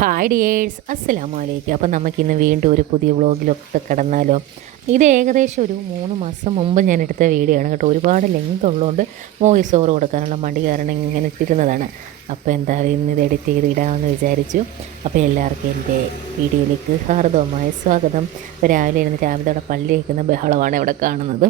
Hi dears അസ്സലാമു അലൈക്കും അപ്പം നമുക്കിന്ന് വീണ്ടും ഒരു പുതിയ വ്ളോഗിലൊക്കെ കടന്നാലോ? ഇത് ഏകദേശം ഒരു മൂന്ന് മാസം മുമ്പ് ഞാൻ എടുത്ത വീഡിയോ ആണ് കേട്ടോ. ഒരുപാട് ലെങ്ത് ഉള്ളതുകൊണ്ട് വോയിസ് ഓവർ കൊടുക്കാനുള്ള മടി കാരണം ഇങ്ങനെ ഇട്ടിരുന്നതാണ്. അപ്പോൾ എന്തായാലും ഇന്ന് ഇത് എഡിറ്റ് ചെയ്ത് ഇടാമെന്ന് വിചാരിച്ചു. അപ്പോൾ എല്ലാവർക്കും എന്റെ വീഡിയോയിലേക്ക് ഹാർദവമായ സ്വാഗതം. രാവിലെ ഇരുന്ന് രാവിലെ അവിടെ പള്ളി വയ്ക്കുന്ന ബഹളമാണ് ഇവിടെ കാണുന്നത്.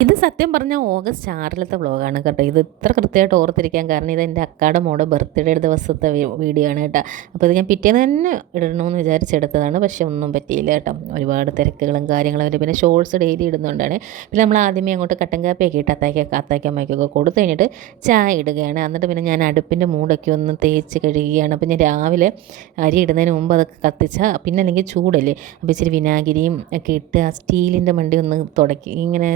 ഇത് സത്യം പറഞ്ഞാൽ ഓഗസ്റ്റ് ആറിലത്തെ വ്ളോഗാണ് കേട്ടോ. ഇത് ഇത്ര കൃത്യമായിട്ട് ഓർത്തിരിക്കാൻ കാരണം ഇത് എന്റെ അക്കാടെ മോടെ ബർത്ത്ഡേ ദിവസത്തെ വീഡിയോ ആണ് കേട്ടോ. അപ്പോൾ ഇത് ഞാൻ പിറ്റേന്ന് തന്നെ ഇടണമെന്ന് വിചാരിച്ചെടുത്തതാണ്. പക്ഷേ ഒന്നും പറ്റിയില്ല കേട്ടോ. ഒരുപാട് തിരക്കുകളും കാര്യങ്ങളും അവർ പിന്നെ ഷോർട്സ് ഡെയിലി ഇടുന്നുണ്ടാണ്. പിന്നെ നമ്മൾ ആദ്യമേ അങ്ങോട്ട് കട്ടൻ കാപ്പിയൊക്കെ ഇട്ട് അത്തായ്ക്ക അമ്മയ്ക്കൊക്കെ കൊടുത്തു കഴിഞ്ഞിട്ട് ചായ ഇടുകയാണ്. എന്നിട്ട് പിന്നെ ഞാൻ അടുപ്പിന്റെ മൂടൊക്കെ ഒന്ന് തേച്ച് കഴുകുകയാണ്. അപ്പോൾ ഞാൻ രാവിലെ അരി ഇടുന്നതിന് മുമ്പ് അതൊക്കെ കത്തിച്ച പിന്നെ അല്ലെങ്കിൽ ചൂടല്ലേ. അപ്പോൾ ഇച്ചിരി വിനാഗിരിയും ഒക്കെ ഇട്ട് ആ സ്റ്റീലിന്റെ മണ്ടി ഒന്ന് തുടക്കി. ഇങ്ങനെ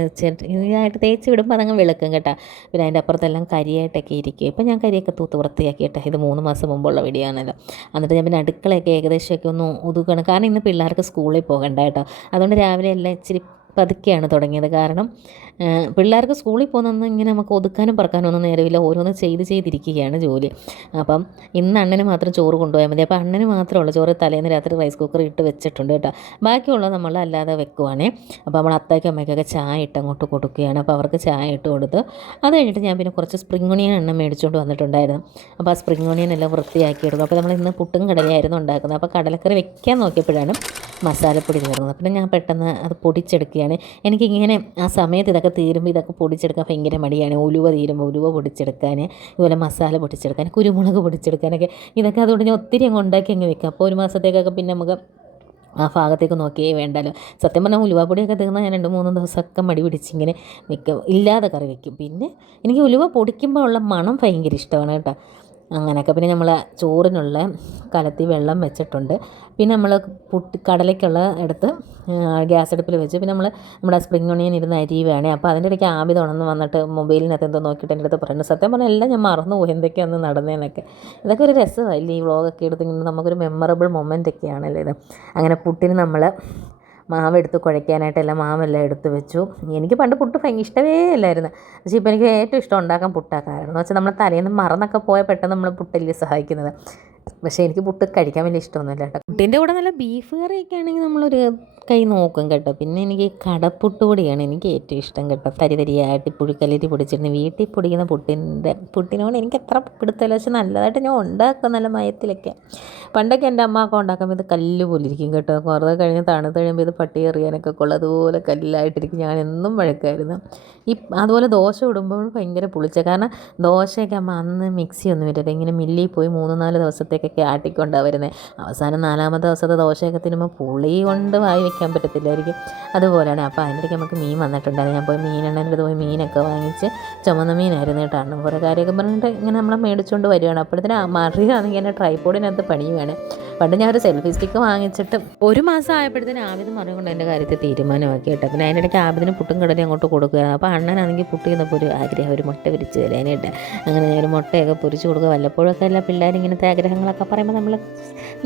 ചെറുതായിട്ട് തേച്ച് വിടുമ്പോൾ അതങ്ങ് വിളക്കും കേട്ടോ. പിന്നെ അതിന്റെ അപ്പുറത്തെല്ലാം കരിയായിട്ടൊക്കെ ഇരിക്കും. ഇപ്പം ഞാൻ കരിയൊക്കെ തൂത്ത് വൃത്തിയാക്കിയിട്ട്. ഇത് മൂന്ന് മാസം മുമ്പുള്ള വീഡിയോ ആണല്ലോ. എന്നിട്ട് ഞാൻ പിന്നെ അടുക്കളയൊക്കെ ഏകദേശമൊക്കെ ഒന്ന് ഒതുക്കണം. കാരണം ഇന്ന് പിള്ളേർക്ക് സ്കൂളിൽ പോകണ്ട കേട്ടോ. അതുകൊണ്ട് രാവിലെ എല്ലാം ഇച്ചിരി പതുക്കെയാണ് തുടങ്ങിയത്. കാരണം പിള്ളേർക്ക് സ്കൂളിൽ പോകുന്നൊന്നും ഇങ്ങനെ നമുക്ക് ഒതുക്കാനും പറക്കാനും ഒന്നും നേരമില്ല. ഓരോന്ന് ചെയ്ത് ചെയ്തിരിക്കുകയാണ് ജോലി. അപ്പം ഇന്ന് അണ്ണന് മാത്രം ചോറ് കൊണ്ടുപോയാൽ മതി. അപ്പോൾ അണ്ണന് മാത്രമുള്ള ചോറ് തലേന്ന് രാത്രി റൈസ് കുക്കർ ഇട്ട് വെച്ചിട്ടുണ്ട് കേട്ടോ. ബാക്കിയുള്ളത് നമ്മൾ അല്ലാതെ വെക്കുവാണേ. അപ്പോൾ നമ്മൾ അത്തയ്ക്കും അമ്മയ്ക്കൊക്കെ ചായ ഇട്ട് അങ്ങോട്ട് കൊടുക്കുകയാണ്. അപ്പോൾ അവർക്ക് ചായ ഇട്ട് കൊടുത്ത് അത് കഴിഞ്ഞിട്ട് ഞാൻ പിന്നെ കുറച്ച് സ്പ്രിംഗ് ഒണിയൻ എണ്ണ മേടിച്ചുകൊണ്ട് വന്നിട്ടുണ്ടായിരുന്നു. അപ്പോൾ ആ സ്പ്രിംഗ് ഒണിയൻ എല്ലാം വൃത്തിയാക്കി എടുക്കും. അപ്പോൾ നമ്മൾ ഇന്ന് പുട്ടും കടലയായിരുന്നു ഉണ്ടാക്കുന്നത്. അപ്പോൾ കടലക്കറി വെക്കാൻ നോക്കിയപ്പോഴാണ് മസാലപ്പൊടി തീർന്നത് പിന്നെ ഞാൻ പെട്ടെന്ന് അത് പൊടിച്ചെടുക്കുകയാണ് എനിക്കിങ്ങനെ ആ സമയത്ത് ഇതൊക്കെ തീരുമ്പോൾ ഇതൊക്കെ പൊടിച്ചെടുക്കാൻ ഭയങ്കര മടിയാണ്. ഉലുവ തീരുമ്പോൾ ഉലുവ പൊടിച്ചെടുക്കാൻ ഇതുപോലെ മസാല പൊടിച്ചെടുക്കാൻ കുരുമുളക് പൊടിച്ചെടുക്കാനൊക്കെ. ഇതൊക്കെ അതുകൊണ്ട് ഞാൻ ഒത്തിരി അങ്ങ് ഉണ്ടാക്കി അങ്ങ് വെക്കാം. അപ്പോൾ ഒരു മാസത്തേക്കൊക്കെ പിന്നെ നമുക്ക് ആ ഭാഗത്തേക്ക് നോക്കിയേ വേണ്ടല്ലോ. സത്യം പറഞ്ഞാൽ ഉലുവാപ്പൊടിയൊക്കെ തീർന്നാൽ ഞാൻ രണ്ട് മൂന്ന് ദിവസമൊക്കെ മടി പിടിച്ചിങ്ങനെ വെക്കും ഇല്ലാതെ കറി വെക്കും. പിന്നെ എനിക്ക് ഉലുവ പൊടിക്കുമ്പോൾ ഉള്ള മണം ഭയങ്കര ഇഷ്ടമാണ് കേട്ടോ. അങ്ങനെയൊക്കെ. പിന്നെ നമ്മൾ ചോറിനുള്ള കലത്തി വെള്ളം വെച്ചിട്ടുണ്ട്. പിന്നെ നമ്മൾ പുട്ടി കടലയ്ക്കുള്ള എടുത്ത് ഗ്യാസ് അടുപ്പിൽ വെച്ച് പിന്നെ നമ്മൾ നമ്മുടെ സ്പ്രിംഗ് ഒണിയൻ ഇരുന്ന് വേണേ അപ്പോൾ അതിന്റെ ഇടയ്ക്ക് ആവി തുണന്ന് വന്നിട്ട് മൊബൈലിനകത്ത് എന്തോ നോക്കിയിട്ട് എന്റെ അടുത്ത് പറഞ്ഞു സത്യം പറഞ്ഞാൽ എല്ലാം ഞാൻ മറന്നു പോയി എന്തൊക്കെയാണ് നടന്നതെന്നൊക്കെ ഇതൊക്കെ ഒരു രസമല്ലേ ഈ വ്ളോഗൊക്കെ എടുത്ത് നമുക്കൊരു മെമ്മറബിൾ മൊമെന്റ് ഒക്കെയാണല്ലോ ഇത്. അങ്ങനെ പുട്ടിന് നമ്മൾ മാവ് എടുത്ത് കുഴയ്ക്കാനായിട്ടെല്ലാം മാവെല്ലാം എടുത്ത് വെച്ചു. എനിക്ക് പണ്ട് പുട്ട് ഭയങ്കര ഇഷ്ടമേ അല്ലായിരുന്നു. പക്ഷേ ഇപ്പോൾ എനിക്ക് ഏറ്റവും ഇഷ്ടം ഉണ്ടാക്കാൻ പുട്ടാക്കായിരുന്നു എന്ന് വെച്ചാൽ നമ്മൾ തലേന്ന് മറന്നൊക്കെ പോയാൽ പെട്ടെന്ന് നമ്മൾ പുട്ടല്ലേ സഹായിക്കുന്നത്. പക്ഷേ എനിക്ക് പുട്ട് കഴിക്കാൻ വലിയ ഇഷ്ടമൊന്നുമില്ല കേട്ടോ. പുട്ടിന്റെ കൂടെ നല്ല ബീഫ് കറി കറിയൊക്കെ ആണെങ്കിൽ നമ്മളൊരു കൈ നോക്കും കേട്ടോ. പിന്നെ എനിക്ക് കടപ്പുട്ട് പൊടിയാണ് എനിക്ക് ഏറ്റവും ഇഷ്ടം കേട്ടോ. തരി തരിയായിട്ട് പുഴുക്കലരി പൊടിച്ചിരുന്നു വീട്ടിൽ പൊടിക്കുന്ന പുട്ടിന്റെ പുട്ടിനോട് എനിക്ക് എത്ര പിടുത്തല്ല പക്ഷെ നല്ലതായിട്ട് ഞാൻ ഉണ്ടാക്കും നല്ല മയത്തിലൊക്കെ. പണ്ടൊക്കെ എന്റെ അമ്മ ഒക്കെ ഉണ്ടാക്കുമ്പോൾ ഇത് കല്ല് പോലിരിക്കും കേട്ടോ. കുറേ കഴിഞ്ഞ് തണുത്ത് കഴിയുമ്പോൾ ഇത് പട്ടി എറിയാനൊക്കെ കൊള്ളു. അതുപോലെ കല്ലായിട്ടിരിക്കും. ഞാൻ എന്നും വഴക്കായിരുന്നു. ഈ അതുപോലെ ദോശ ഇടുമ്പോഴും ഭയങ്കര പുളിച്ച. കാരണം ദോശയൊക്കെ അമ്മ അന്ന് മിക്സി ഒന്നും വരരുത് ഇങ്ങനെ മില്ലിൽ പോയി മൂന്ന് നാല് ദിവസത്തേക്കൊക്കെ ആട്ടിക്കൊണ്ടാണ് വരുന്നത് അവസാനം നാലാമത്തെ ദിവസത്തെ ദോശയൊക്കെ തിന്നുമ്പോൾ പുളി കൊണ്ട് വായി വെക്കാൻ പറ്റത്തില്ലായിരിക്കും. അതുപോലെയാണ് അപ്പോൾ അതിന്റെ ഇടയ്ക്ക് നമുക്ക് മീൻ വന്നിട്ടുണ്ടായിരുന്നു. ഞാൻ പോയി മീനെണ്ണന്റെ പോയി മീനൊക്കെ വാങ്ങിച്ച് ചുമന്ന മീനായിരുന്നു കേട്ടോ. അണ്ണൻ കുറേ കാര്യമൊക്കെ പറഞ്ഞിട്ട് ഇങ്ങനെ നമ്മളെ മേടിച്ചുകൊണ്ട് വരികയാണ്. അപ്പോഴത്തേന് മറിയാണെങ്കിൽ എന്റെ ട്രൈപോഡിനകത്ത് പണിയുവാണ്. പണ്ട് ഒരു സെൽഫി സ്റ്റിക്ക് വാങ്ങിച്ചിട്ട് ഒരു മാസം ആയപ്പോഴത്തേന് ആവിധം പറഞ്ഞുകൊണ്ട് എന്റെ കാര്യത്തിൽ തീരുമാനമാക്കി കേട്ടോ. പിന്നെ അതിനിടയ്ക്ക് ആവിധിന് പുട്ടും കടലും അങ്ങോട്ട് കൊടുക്കുകയാണ്. അപ്പോൾ അണ്ണനാണെങ്കിൽ പുട്ട് ചെയ്യുന്നപ്പോൾ ഒരു ആഗ്രഹം ഒരു മുട്ട പിരിച്ച് തരാനായിട്ട് അങ്ങനെ ഒരു മുട്ടയൊക്കെ പൊരിച്ച് കൊടുക്കുക. വല്ലപ്പോഴൊക്കെ എല്ലാ പിള്ളേർ ഇങ്ങനത്തെ ആഗ്രഹങ്ങളൊക്കെ പറയുമ്പോൾ നമ്മൾ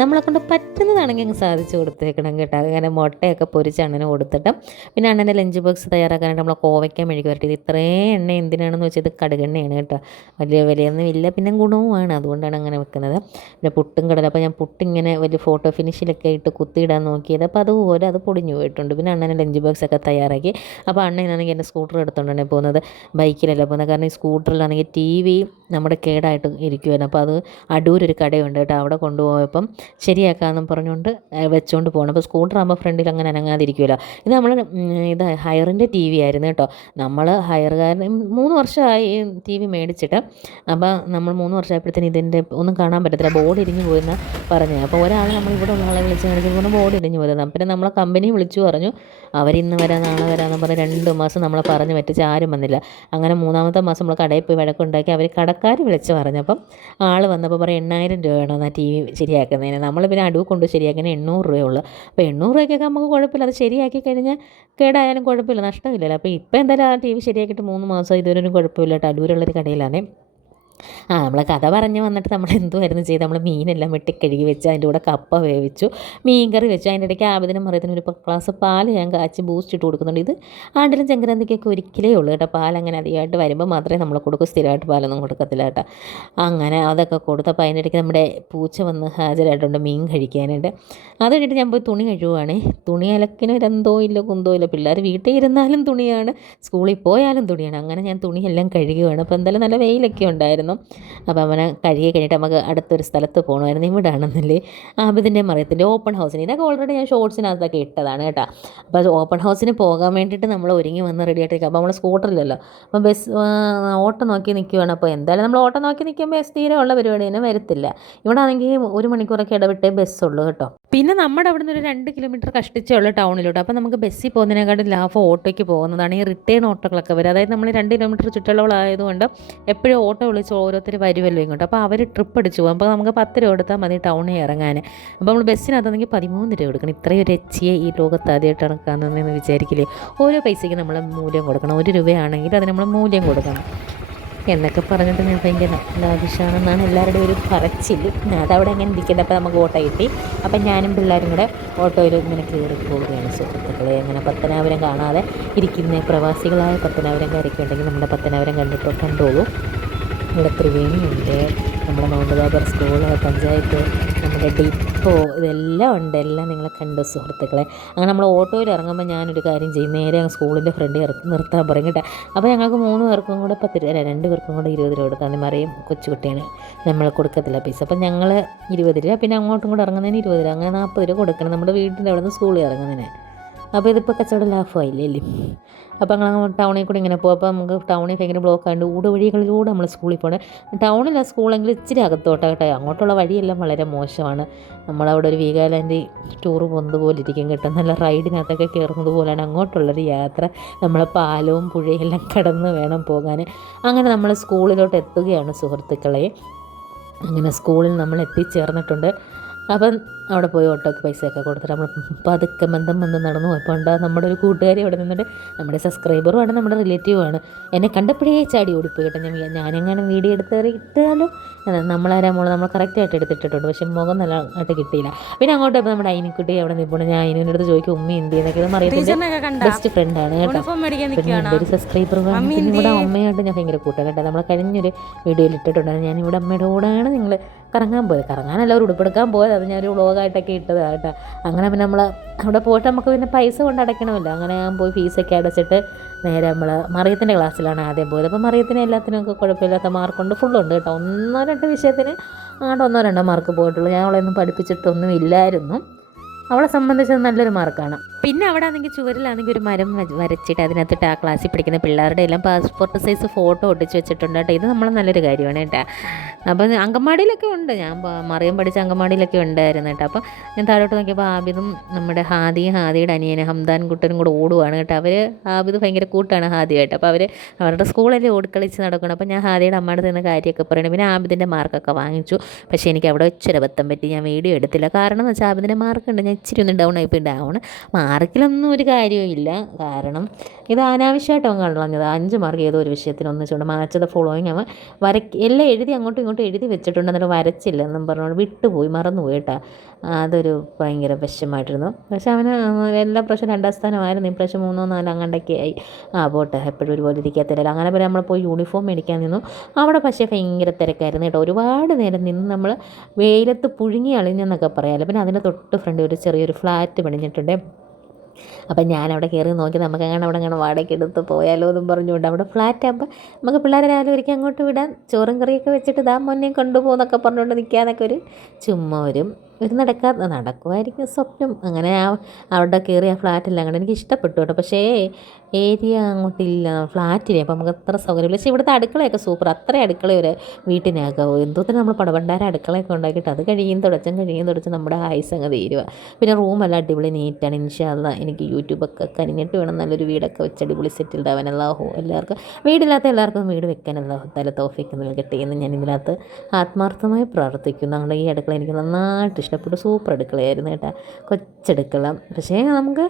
നമ്മളെ കൊണ്ട് പറ്റുന്നതാണെങ്കിൽ സാധിച്ചു കൊടുത്തേക്കണം കേട്ടോ. അങ്ങനെ മുട്ടയൊക്കെ പൊരിച്ച് അണ്ണന് കൊടുത്തിട്ട് പിന്നെ അണ്ണന്റെ ലഞ്ച് ബോക്സ് തയ്യാറാക്കാനായിട്ട് നമ്മൾ കോവയ്ക്കാൻ മെഴുകി വരട്ടിയത്. ഇത്രയും എണ്ണ എന്തിനാണെന്ന് വെച്ചാൽ ഇത് കടുകെണ്ണയാണ് കേട്ടോ. വലിയ വിലയൊന്നും ഇല്ല പിന്നെ ഗുണവുമാണ്. അതുകൊണ്ടാണ് അങ്ങനെ വെക്കുന്നത്. പിന്നെ പുട്ടും കടല. അപ്പോൾ ഞാൻ പുട്ടിങ്ങനെ വലിയ ഫോട്ടോ ഫിനിഷിലൊക്കെ ഇട്ട് കുത്തിയിടാൻ നോക്കിയത്. അപ്പോൾ അതുപോലെ അത് പൊടിഞ്ഞു പോയിട്ടുണ്ട്. പിന്നെ അണ്ണനെ ലഞ്ച് ബോക്സ് ഒക്കെ തയ്യാറാക്കി. അപ്പോൾ അണ്ണനാണെങ്കിൽ എന്റെ സ്കൂട്ടർ എടുത്തുകൊണ്ടാണ് പോകുന്നത്. ബൈക്കിലല്ല പോകുന്നത്. കാരണം ഈ സ്കൂട്ടറിലാണെങ്കിൽ ടി വി നമ്മുടെ കേടായിട്ട് ഇരിക്കുമായിരുന്നു അപ്പോൾ അത് അടൂരൊരു കടയുണ്ട് കേട്ടോ. അവിടെ കൊണ്ടുപോയപ്പം ശരിയാക്കാമെന്നും പറഞ്ഞുകൊണ്ട് വെച്ചുകൊണ്ട് പോകണം അപ്പോൾ സ്കൂട്ടർ ആകുമ്പോൾ ഫ്രണ്ടിൽ അങ്ങനെ അനങ്ങാതിരിക്കുമല്ലോ ഇത് നമ്മൾ ഇത് ഹയറിന്റെ ടി വി ആയിരുന്നു കേട്ടോ. നമ്മൾ ഹയറുകാരൻ മൂന്ന് വർഷമായി ടി വി മേടിച്ചിട്ട് അപ്പോൾ നമ്മൾ മൂന്ന് വർഷമായപ്പോഴത്തേന് ഇതിന്റെ ഒന്നും കാണാൻ പറ്റത്തില്ല. ബോർഡ് ഇരിഞ്ഞു പോയെന്ന് പറഞ്ഞു അപ്പോൾ ഒരാൾ നമ്മൾ ഇവിടെ ഉള്ള ആളെ വിളിച്ച് കാണിച്ചപ്പോൾ ബോർഡ് ഇടിഞ്ഞു പോയത്. പിന്നെ നമ്മളെ കമ്പനി വിളിച്ചു പറഞ്ഞു അവരിന്ന് വരാം നാളെ വരാമെന്ന് പറഞ്ഞ് രണ്ട് മാസം നമ്മളെ പറഞ്ഞ് പറ്റിച്ച് ആരും വന്നില്ല. അങ്ങനെ മൂന്നാമത്തെ മാസം നമ്മൾ കടയിൽ പോയി വഴക്കുണ്ടാക്കി അവർ കടക്കാർ വിളിച്ച് പറഞ്ഞപ്പം ആൾ വന്നപ്പോൾ പറയും എണ്ണായിരം രൂപ വേണോ ആ ടി വി ശരിയാക്കുന്നതിന്? നമ്മൾ പിന്നെ അടുവ് കൊണ്ട് ശരിയാക്കുന്ന എണ്ണൂറ് രൂപയുള്ളൂ അപ്പോൾ എണ്ണൂറ് രൂപയ്ക്കൊക്കെ നമുക്ക് കുഴപ്പമില്ല. അത് ശരിയാക്കി കഴിഞ്ഞാൽ കേടായാലും കുഴപ്പമില്ല. നഷ്ടമില്ലല്ലോ. അപ്പോൾ ഇപ്പോൾ എന്തായാലും ആ ടി വി ശരിയാക്കിയിട്ട് മൂന്ന് മാസം ഇതുവരെ ഒരു കുഴപ്പമില്ല കേട്ടോ അടൂരുള്ളൊരു കടയിലാണ്. ആ നമ്മൾ കഥ പറഞ്ഞ് വന്നിട്ട് നമ്മൾ എന്തുമായിരുന്നു ചെയ്ത് നമ്മൾ മീനെല്ലാം വെട്ടി കഴുകി വെച്ച് അതിന്റെ കൂടെ കപ്പ വേവിച്ചു. മീൻ കറി വെച്ചു അതിന്റെ ഇടയ്ക്ക് ആവശ്യത്തിനും മറിയത്തിനും ഒരു ഗ്ലാസ് പാൽ ഞാൻ കാച്ചി ബൂസ്റ്റ് ഇട്ട് കൊടുക്കുന്നുണ്ട്. ഇത് ആണ്ടിലും ചങ്കരാന്തിക്കൊക്കെ ഒരിക്കലേ ഉള്ളൂ കേട്ടോ. പാൽ അങ്ങനെ അധികമായിട്ട് വരുമ്പോൾ മാത്രമേ നമ്മൾ കൊടുക്കൂ. സ്ഥിരമായിട്ട് പാലൊന്നും കൊടുക്കത്തില്ല കേട്ടോ. അങ്ങനെ അതൊക്കെ കൊടുത്തപ്പോൾ അതിന്റെ ഇടയ്ക്ക് നമ്മുടെ പൂച്ച വന്ന് ഹാജരായിട്ടുണ്ട് മീൻ കഴിക്കാനായിട്ട്. അത് കഴിഞ്ഞിട്ട് ഞാൻ പോയി തുണി കഴുകുവാണേ. തുണി അലക്കിന് ഒരെന്തോ ഇല്ല കുന്തോ ഇല്ല. പിള്ളേർ വീട്ടിൽ ഇരുന്നാലും തുണിയാണ് സ്കൂളിൽ പോയാലും തുണിയാണ്. അങ്ങനെ ഞാൻ തുണിയെല്ലാം കഴുകുകയാണ് അപ്പോൾ എന്തായാലും നല്ല വെയിലൊക്കെ ഉണ്ടായിരുന്നു. അപ്പോൾ അവനെ കഴുകി കഴിഞ്ഞിട്ട് നമുക്ക് അടുത്തൊരു സ്ഥലത്ത് പോകണമായിരുന്നു ഇവിടെ ആണെന്നല്ലേ ആബിദിന്റെ മറിയത്തിന്റെ ഓപ്പൺ ഹൗസിന് ഇതൊക്കെ ഓൾറെഡി ഞാൻ ഷോർട്സിനകത്തൊക്കെ ഇട്ടതാണ് കേട്ടോ. അപ്പോൾ ഓപ്പൺ ഹൗസിന് പോകാൻ വേണ്ടിയിട്ട് നമ്മൾ ഒരുങ്ങി വന്ന് റെഡി ആയിട്ടേക്കാം അപ്പോൾ നമ്മൾ സ്കൂട്ടറിലല്ലോ അപ്പോൾ ബസ് ഓട്ടം നോക്കി നിൽക്കുകയാണ് അപ്പോൾ എന്തായാലും നമ്മൾ ഓട്ടം നോക്കി നിൽക്കുമ്പോൾ ബസ് തീരെ ഉള്ള പരിപാടി തന്നെ വരത്തില്ല. ഇവിടെ ആണെങ്കിൽ ഒരു മണിക്കൂറൊക്കെ ഇടവിട്ടേ ബസ്സുള്ളൂ കേട്ടോ. പിന്നെ നമ്മുടെ അവിടെ നിന്ന് ഒരു രണ്ട് കിലോമീറ്റർ കഷ്ടിച്ചേ ഉള്ളൂ ടൗണിലോട്ട് അപ്പോൾ നമുക്ക് ബസ്സിൽ പോകുന്നതിനെക്കാട്ടും ലാഭം ഓട്ടോയ്ക്ക് പോകുന്നതാണ്. ഈ റിട്ടേൺ ഓട്ടോകളൊക്കെ വരും. അതായത് നമ്മൾ രണ്ട് കിലോമീറ്റർ ചുറ്റളവളായതുകൊണ്ട് എപ്പോഴും ഓട്ടോ വിളിച്ച് ഓരോരുത്തർ വരുമല്ലോ ഇങ്ങോട്ട്. അപ്പോൾ അവർ ട്രിപ്പ് അടിച്ചു പോകും. അപ്പോൾ നമുക്ക് പത്ത് രൂപ കൊടുത്താൽ മതി ടൗണിൽ ഇറങ്ങാൻ അപ്പോൾ നമ്മൾ ബസ്സിനകത്താണെങ്കിൽ പതിമൂന്ന് രൂപ കൊടുക്കണം. ഇത്രയും ഒരു എച്ചിയെ ഈ ലോകത്ത് ആദ്യമായിട്ടാണ് കാണുന്നതെന്ന് വിചാരിക്കില്ലേ? ഓരോ പൈസയ്ക്ക് നമ്മൾ മൂല്യം കൊടുക്കണം. ഒരു രൂപയാണെങ്കിൽ അതിന് നമ്മൾ മൂല്യം കൊടുക്കണം. എന്നൊക്കെ പറഞ്ഞിട്ട് ഞാൻ ഭയങ്കര ലാവിഷാണെന്നാണ് എല്ലാവരുടെയും ഒരു പറച്ചിൽ അതവിടെ അങ്ങനെ ഇരിക്കുന്നത് അപ്പോൾ നമുക്ക് ഓട്ടോ കിട്ടി. അപ്പം ഞാനും പിള്ളേരും കൂടെ ഓട്ടോയിൽ ഇങ്ങനെ കയറി പോവുകയാണ്. സുഹൃത്തുക്കളെ അങ്ങനെ പത്തനാപുരം കാണാതെ ഇരിക്കുന്ന പ്രവാസികളായ പത്തനാപുരം കാര്യമൊക്കെ ഉണ്ടെങ്കിൽ നമ്മുടെ പത്തനാപുരം കണ്ടിട്ട് കണ്ടോളൂ. ഇവിടെ ത്രിവേണിയുണ്ട്. നമ്മുടെ മൗണ്ട് ബാബർ സ്കൂൾ പഞ്ചായത്ത് നമ്മുടെ ഡിപ്പോ ഇതെല്ലാം ഉണ്ട്. എല്ലാം നിങ്ങളെ കണ്ടു സുഹൃത്തുക്കളെ. അങ്ങനെ നമ്മൾ ഓട്ടോയിൽ ഇറങ്ങുമ്പോൾ ഞാനൊരു കാര്യം ചെയ്യും. നേരെ സ്കൂളിന്റെ ഫ്രണ്ടിൽ നിർത്താൻ പറയും കേട്ടോ. അപ്പോൾ ഞങ്ങൾക്ക് മൂന്ന് പേർക്കും കൂടെ പത്ത് രൂപ അല്ല രണ്ട് പേർക്കും കൂടെ ഇരുപത് രൂപ കൊടുക്കാൻ മറിയും കൊച്ചുകുട്ടിയാണ് നമ്മൾ കൊടുക്കത്തില്ല പൈസ അപ്പം ഞങ്ങൾ ഇരുപത് രൂപ പിന്നെ അങ്ങോട്ടും കൂടെ ഇറങ്ങുന്നതിന് ഇരുപത് രൂപ അങ്ങനെ നാൽപ്പത് രൂപ കൊടുക്കണം. നമ്മുടെ വീട്ടിന്റെ അവിടെ നിന്ന് സ്കൂളിൽ ഇറങ്ങുന്നതിന്. അപ്പോൾ ഇതിപ്പോൾ കച്ചവടം ലാഭമായില്ലേ? അപ്പോൾ ഞങ്ങൾ ടൗണിൽ കൂടി ഇങ്ങനെ പോകും അപ്പോൾ നമുക്ക് ടൗണിൽ ഭയങ്കര ബ്ലോക്ക് ആയതുകൊണ്ട് ഊട് വഴികളിലൂടെ നമ്മൾ സ്കൂളിൽ പോകണേ ടൗണിലെ സ്കൂളെങ്കിൽ ഇച്ചിരി അകത്തോട്ടാകട്ടെ അങ്ങോട്ടുള്ള വഴിയെല്ലാം വളരെ മോശമാണ്. നമ്മളവിടെ ഒരു വീഗാലാൻഡ് ടൂർ പോകുന്നത് പോലെ ഇരിക്കും കേട്ടോ. നല്ല റൈഡിനകത്തൊക്കെ കയറുന്നത് പോലെയാണ് അങ്ങോട്ടുള്ളൊരു യാത്ര. നമ്മൾ പാലവും പുഴയെല്ലാം കടന്ന് വേണം പോകാൻ. അങ്ങനെ നമ്മൾ സ്കൂളിലോട്ട് എത്തുകയാണ് സുഹൃത്തുക്കളെ. അങ്ങനെ സ്കൂളിൽ നമ്മൾ എത്തിച്ചേർന്നിട്ടുണ്ട്. അപ്പം അവിടെ പോയി ഓട്ടോക്ക് പൈസയൊക്കെ കൊടുത്തിട്ട് നമ്മൾ പതുക്കെ ബന്ധം ബന്ധം നടന്നു പോയപ്പോൾ ഉണ്ടാ നമ്മുടെ ഒരു കൂട്ടുകാരി അവിടെ നിന്നിട്ട് നമ്മുടെ സബ്സ്ക്രൈബറുമാണ് നമ്മുടെ റിലേറ്റീവാണ് എന്നെ കണ്ടപ്പോഴേ ചാടി ഓടിപ്പോയി കേട്ടോ. ഞാൻ ഞാനെങ്ങനെ വീഡിയോ എടുത്ത് ഇട്ടാലും നമ്മളാരാ മോളെ? നമ്മൾ കറക്റ്റായിട്ട് എടുത്തിട്ടിട്ടുണ്ട്. പക്ഷേ മുഖം നല്ല ആയിട്ട് കിട്ടിയില്ല. പിന്നെ അങ്ങോട്ട് പോയപ്പോൾ നമ്മുടെ അയിനിക്കുട്ടി അവിടെ നിൽപ്പുണ്ട് ഞാൻ അതിന്റെ അടുത്ത് ചോദിക്കും ഉമ്മ എന്ത് ചെയ്യുന്നൊക്കെ? അറിയാം ബെസ്റ്റ് ഫ്രണ്ടാണ് കേട്ടോ. പിന്നെ ഒരു സബ്സ്ക്രൈബർ ഇവിടെ അമ്മയായിട്ട് ഞാൻ ഭയങ്കര കൂട്ടാണ് കേട്ടോ. നമ്മൾ കഴിഞ്ഞൊരു വീഡിയോയിൽ ഇട്ടിട്ടുണ്ടായിരുന്നു ഞാൻ ഇവിടെ അമ്മയുടെ കൂടെയാണ് നിങ്ങൾ കറങ്ങാൻ പോയത്. കറങ്ങാനല്ല ഒരു ഉടുപ്പെടുക്കാൻ പോയത്. അത് ഞാനൊരു വ്ളോഗായിട്ടൊക്കെ ഇട്ടതാണ് കേട്ടോ. അങ്ങനെ പിന്നെ നമ്മൾ അവിടെ പോയിട്ട് നമുക്ക് പിന്നെ പൈസ കൊണ്ട് അടയ്ക്കണമല്ലോ. അങ്ങനെ ഞാൻ പോയി ഫീസൊക്കെ അടച്ചിട്ട് നേരെ നമ്മൾ മറിയത്തിന്റെ ക്ലാസ്സിലാണ് ആദ്യം പോയത്. അപ്പോൾ മറിയത്തിന് എല്ലാത്തിനും ഒക്കെ കുഴപ്പമില്ലാത്ത മാർക്കുണ്ട് ഫുള്ളുണ്ട് കേട്ടോ. ഒന്നോ രണ്ടോ വിഷയത്തിന് ആണ്ട് ഒന്നോ രണ്ടോ മാർക്ക് പോയിട്ടുള്ളൂ. ഞാൻ അവളെ അവളെയൊന്നും പഠിപ്പിച്ചിട്ടൊന്നും ഇല്ലായിരുന്നു. അവളെ സംബന്ധിച്ച് നല്ലൊരു മാർക്കാണ്. പിന്നെ അവിടെ ആണെങ്കിൽ ചുവരിലാണെങ്കിൽ ഒരു മരം വരച്ചിട്ട് അതിനകത്തിട്ട് ആ ക്ലാസ്സിൽ പഠിക്കുന്ന പിള്ളേരുടെ എല്ലാം പാസ്പോർട്ട് സൈസ് ഫോട്ടോ ഒട്ടിച്ച് വെച്ചിട്ടുണ്ട് കേട്ടോ. ഇത് നമ്മൾ നല്ലൊരു കാര്യമാണ് കേട്ടോ. അപ്പോൾ അങ്കമാടിയിലൊക്കെ ഉണ്ട്. ഞാൻ മറിയം പഠിച്ച അങ്കമാടിയിലൊക്കെ ഉണ്ടായിരുന്നു കേട്ടോ. അപ്പോൾ ഞാൻ താഴോട്ട് നോക്കിയപ്പോൾ ആബിദും നമ്മുടെ ഹാദിയും ഹാദിയുടെ അനിയന് ഹംദാൻ കുട്ടനും കൂടെ ഓടുവാണ് കേട്ടോ. അവർ ആബിദ് ഭയങ്കര കൂട്ടാണ് ഹാദിയായിട്ട് അപ്പോൾ അവർ അവരുടെ സ്കൂളിൽ ഓടിക്കളിച്ച് നടക്കണം അപ്പോൾ ഞാൻ ഹാദിയുടെ അമ്മയുടെ നിന്ന് കാര്യമൊക്കെ പറയണം. പിന്നെ ആബിദിന്റെ മാർക്കൊക്കെ വാങ്ങിച്ചു. പക്ഷേ എനിക്ക് അവിടെ ഇച്ചിരി അബദ്ധം പറ്റി. ഞാൻ വീഡിയോ എടുത്തില്ല. കാരണം എന്ന് വെച്ചാൽ ആബിദിന്റെ മാർക്കുണ്ട് ഞാൻ ഇച്ചിരി ഒന്ന് ഡൗൺ ആയിപ്പോയി ഡൗൺ മാർക്കിലൊന്നും ഒരു കാര്യമില്ല കാരണം ഇത് അനാവശ്യമായിട്ട് കളഞ്ഞത്. അഞ്ച് മാർക്ക് ഏതോ ഒരു വിഷയത്തിന് ഒന്നിച്ചുകൊണ്ട് മാച്ചത് ഫോളോയിങ് അവൻ വരയ്ക്ക് എല്ലാം എഴുതി അങ്ങോട്ടും ഇങ്ങോട്ടും എഴുതി വെച്ചിട്ടുണ്ട് എന്നിട്ട് വരച്ചില്ല എന്നും പറഞ്ഞുകൊണ്ട് വിട്ടുപോയി മറന്നുപോയി കേട്ടോ. അതൊരു ഭയങ്കര വിഷമമായിട്ടിരുന്നു. പക്ഷെ അവന് എല്ലാ പ്രാവശ്യം രണ്ടാം സ്ഥാനമായിരുന്നു. ഈ പ്രാവശ്യം മൂന്നോ നാലോ അങ്ങണ്ടൊക്കെ ആയി. ആ പോട്ടെ. എപ്പോഴും ഒരുപോലെ ഇരിക്കത്തില്ലല്ലോ അങ്ങനെ പിന്നെ നമ്മൾ പോയി യൂണിഫോം മേടിക്കാൻ നിന്നു. അവിടെ പക്ഷേ ഭയങ്കര തിരക്കായിരുന്നു കേട്ടോ. ഒരുപാട് നേരം നിന്ന് നമ്മൾ വെയിലത്ത് പുഴുങ്ങി അളിഞ്ഞെന്നൊക്കെ പറയാമല്ലോ പിന്നെ അതിന്റെ തൊട്ട് ഫ്രണ്ട് ഒരു ചെറിയൊരു ഫ്ലാറ്റ് പണിഞ്ഞിട്ടുണ്ട്. അപ്പം ഞാൻ അവിടെ കയറി നോക്കി. നമുക്ക് അങ്ങനെ അവിടെ അങ്ങനെ വാടകയ്ക്ക് എടുത്ത് പോയാലോ എന്നും പറഞ്ഞുകൊണ്ട് അവിടെ ഫ്ലാറ്റ് ആകുമ്പോൾ നമുക്ക് പിള്ളേരെ രാവിലെ ഒരിക്കൽ അങ്ങോട്ട് വിടാം ചോറും കറിയൊക്കെ വെച്ചിട്ട് ഇതാ മുന്നേ കൊണ്ടുപോകുന്നൊക്കെ പറഞ്ഞുകൊണ്ട് നിൽക്കാന്നൊക്കെ ഒരു ചുമ്മാ ഒരു ഒരു നടക്കാത്ത നടക്കുമായിരിക്കും സ്വപ്നം. അങ്ങനെ ആ അവിടെ കയറി ആ ഫ്ലാറ്റില്ല അങ്ങനെ എനിക്ക് ഇഷ്ടപ്പെട്ടു കേട്ടോ. പക്ഷേ ഏരിയ അങ്ങോട്ടില്ല. ഫ്ലാറ്റില്ല അപ്പോൾ നമുക്ക് അത്ര സൗകര്യമില്ല. പക്ഷേ ഇവിടുത്തെ അടുക്കളയൊക്കെ സൂപ്പർ അത്ര അടുക്കള ഒരു എന്തോ തന്നെ നമ്മൾ പടവണ്ടാരം അടുക്കളയൊക്കെ ഉണ്ടാക്കിയിട്ട് അത് കഴിയും തുടച്ചും കഴിയും തുടച്ച് നമ്മുടെ ആയുസ് അങ്ങ് തീരുക. പിന്നെ റൂമെല്ലാം അടിപൊളി നീറ്റാണ് ഇൻഷാല്ല എനിക്ക് യൂട്യൂബൊക്കെ കനിഞ്ഞിട്ട് വേണം നല്ലൊരു വീടൊക്കെ വെച്ച് അടിപൊളി സെറ്റിൽഡ് ആവാൻ അല്ലാഹോ എല്ലാവർക്കും വീടില്ലാത്ത എല്ലാവർക്കും വീട് വെക്കാൻ അല്ലാഹോ തല തോഫിക്ക് നൽകട്ടെ എന്ന് ഞാൻ ഇതിനകത്ത് ആത്മാർത്ഥമായി പ്രാർത്ഥിക്കുന്നു. നമ്മുടെ ഈ അടുക്കള എനിക്ക് നന്നായിട്ട് ഇഷ്ടപ്പെട്ടു. സൂപ്പർ അടുക്കളയായിരുന്നു കേട്ടോ. കൊച്ചടുക്കള. പക്ഷേ നമുക്ക്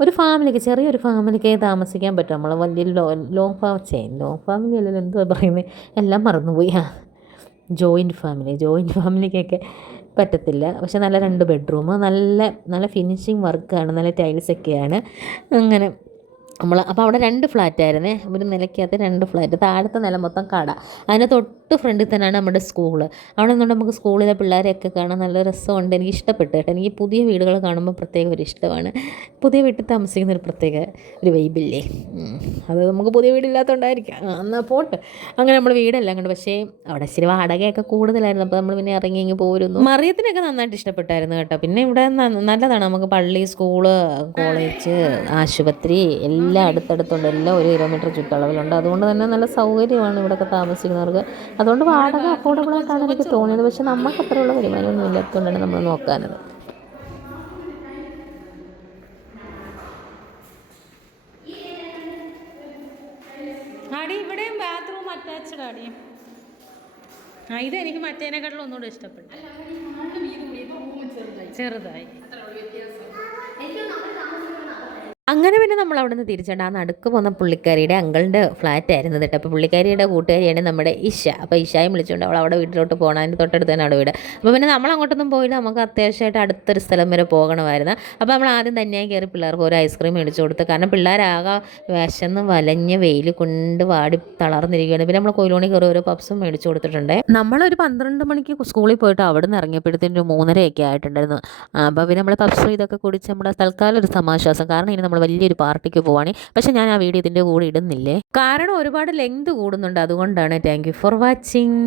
ഒരു ഫാമിലിക്ക് ചെറിയൊരു ഫാമിലിക്ക് താമസിക്കാൻ പറ്റും. നമ്മൾ വലിയ law long farm chain long family അല്ലല്ലോ എന്തുവാ പറയുന്നത് എല്ലാം മറന്നുപോയി. ജോയിന്റ് ഫാമിലി ജോയിന്റ് ഫാമിലിക്കൊക്കെ പറ്റത്തില്ല. പക്ഷെ നല്ല രണ്ട് ബെഡ്റൂം നല്ല നല്ല ഫിനിഷിങ് വർക്കാണ് നല്ല ടൈൽസൊക്കെയാണ് അങ്ങനെ നമ്മൾ അപ്പോൾ അവിടെ രണ്ട് ഫ്ലാറ്റ് ഫ്ലാറ്റായിരുന്നേ ഒരു നിലയ്ക്കകത്ത് രണ്ട് ഫ്ലാറ്റ് താഴത്തെ നില മൊത്തം കട. അതിന് തൊട്ട് ഫ്രണ്ടിൽ തന്നെയാണ് നമ്മുടെ സ്കൂൾ അവിടെ നിന്നുകൊണ്ട് നമുക്ക് സ്കൂളിലെ പിള്ളേരെയൊക്കെ കാണാൻ നല്ല രസമുണ്ട്. എനിക്ക് ഇഷ്ടപ്പെട്ടു കേട്ടോ. എനിക്ക് പുതിയ വീടുകൾ കാണുമ്പോൾ പ്രത്യേക ഒരു ഇഷ്ടമാണ്. പുതിയ വീട്ടിൽ താമസിക്കുന്ന ഒരു പ്രത്യേക ഒരു വൈബില്ലേ അത് നമുക്ക് പുതിയ വീടില്ലാത്തതുകൊണ്ടായിരിക്കാം എന്നാൽ പോട്ട്. അങ്ങനെ നമ്മൾ വീടല്ല കണ്ടു. പക്ഷേ അവിടെ ഇച്ചിരി വാടകയൊക്കെ കൂടുതലായിരുന്നു. അപ്പോൾ നമ്മൾ പിന്നെ ഇറങ്ങി ഇങ്ങ് പോരുന്നു. മറിയത്തിനൊക്കെ നന്നായിട്ട് ഇഷ്ടപ്പെട്ടായിരുന്നു കേട്ടോ. പിന്നെ ഇവിടെ നല്ലതാണ്. നമുക്ക് പള്ളി സ്കൂൾ കോളേജ് ആശുപത്രി എല്ലാം അടുത്തടുത്തുണ്ട്. എല്ലാം ഒരു കിലോമീറ്റർ ചുറ്റളവിലുണ്ട്. അതുകൊണ്ട് തന്നെ നല്ല സൗകര്യമാണ് ഇവിടെയൊക്കെ താമസിക്കുന്നവർക്ക്. അതുകൊണ്ട് വാടക അഫോർഡബിൾ ആയിട്ടാണ് എനിക്ക് തോന്നിയത്. പക്ഷെ നമുക്ക് അത്രയുള്ള വരുമാനമൊന്നും ഇല്ലാത്തതുകൊണ്ടാണ് നമ്മൾ നോക്കാനത് ആടി ഇവിടെയും ബാത്റൂം അറ്റാച്ച്ഡ് ആടി. ആ ഇത് എനിക്ക് മറ്റേനെക്കാട്ടിലും ഒന്നുകൂടെ ഇഷ്ടപ്പെട്ടു. ചെറുതായി. അങ്ങനെ പിന്നെ നമ്മൾ അവിടെ നിന്ന് തിരിച്ചിട്ട് ആ നടുക്ക് പോകുന്ന പുള്ളിക്കാരിയുടെ അങ്കിളിന്റെ ഫ്ലാറ്റ് ആയിരുന്നു കേട്ടോ. അപ്പോൾ പുള്ളിക്കാരിയുടെ കൂട്ടുകാരിയാണ് നമ്മുടെ ഇഷ. അപ്പോൾ ഇഷായും വിളിച്ചുകൊണ്ട് അവൾ അവിടെ വീട്ടിലോട്ട് പോകണം അതിന്റെ തൊട്ടടുത്ത് തന്നെ അവിടെ വീട്. അപ്പോൾ പിന്നെ നമ്മൾ അങ്ങോട്ടൊന്നും പോയില്ല. നമുക്ക് അത്യാവശ്യമായിട്ട് അടുത്തൊരു സ്ഥലം വരെ പോകണമായിരുന്നു. അപ്പോൾ നമ്മൾ ആദ്യം തന്നെയായി കയറി പിള്ളേർക്ക് ഒരു ഐസ്ക്രീം മേടിച്ചു കൊടുത്ത്. കാരണം പിള്ളേരാകെ വിശന്ന് വലഞ്ഞ് വെയിൽ കൊണ്ട് വാടി തളർന്നിരിക്കുകയാണ് പിന്നെ നമ്മൾ കൊയിലോണി കയറി ഓരോ പപ്സും മേടിച്ചു കൊടുത്തിട്ടുണ്ട്. നമ്മളൊരു പന്ത്രണ്ട് മണിക്ക് സ്കൂളിൽ പോയിട്ട് അവിടെ നിന്ന് ഇറങ്ങിയപ്പോഴത്തേനും ഒരു മൂന്നരയൊക്കെ ആയിട്ടുണ്ടായിരുന്നു. അപ്പോൾ പിന്നെ നമ്മൾ പപ്സും ഇതൊക്കെ കുടിച്ച് നമ്മുടെ തൽക്കാലം ഒരു സമാശ്വാസം. കാരണം ഇനി നമ്മൾ വലിയൊരു പാർട്ടിക്ക് പോവാണ്. പക്ഷെ ഞാൻ ആ വീഡിയോ ഇതിന്റെ കൂടെ ഇടുന്നില്ലേ? കാരണം ഒരുപാട് ലെങ്ത് കൂടുന്നുണ്ട്. അതുകൊണ്ടാണ്. Thank for watching.